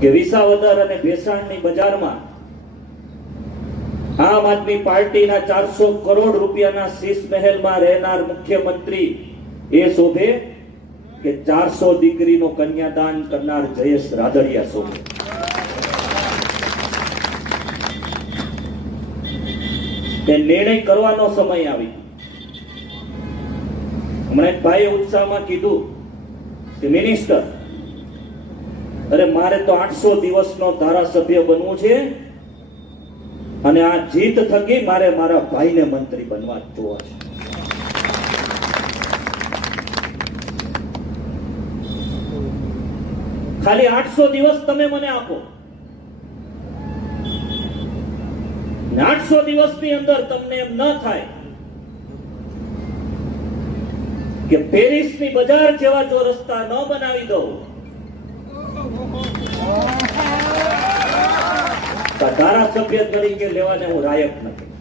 કે વિસાવદર અને ભેસાણની બજારમાં આમ આદમી પાર્ટીના 400 કરોડ રૂપિયાના શીશ મહેલમાં રહેનાર મુખ્યમંત્રી એ શોભે કે 400 દીકરીનો કન્યાદાન કરનાર જયેશ રાદડિયા શોભે? તે નિર્ણય કરવાનો સમય આવી. હમણાં એક ભાઈએ ઉત્સાહમાં કીધું કે મિનિસ્ટર, અરે મારે તો 800 દિવસનો ધારાસભ્ય બનવું છે અને આ જીત થકી મારે મારા ભાઈને મંત્રી બનવા જોવા છે. ખાલી 800 દિવસ તમે મને આપો, 800 દિવસની અંદર તમને એમ ન થાય કે પેરિસની બજાર જેવા જો રસ્તા ન બનાવી દઉં તો ધારાસભ્ય તરીકે લેવાને હું લાયક નથી.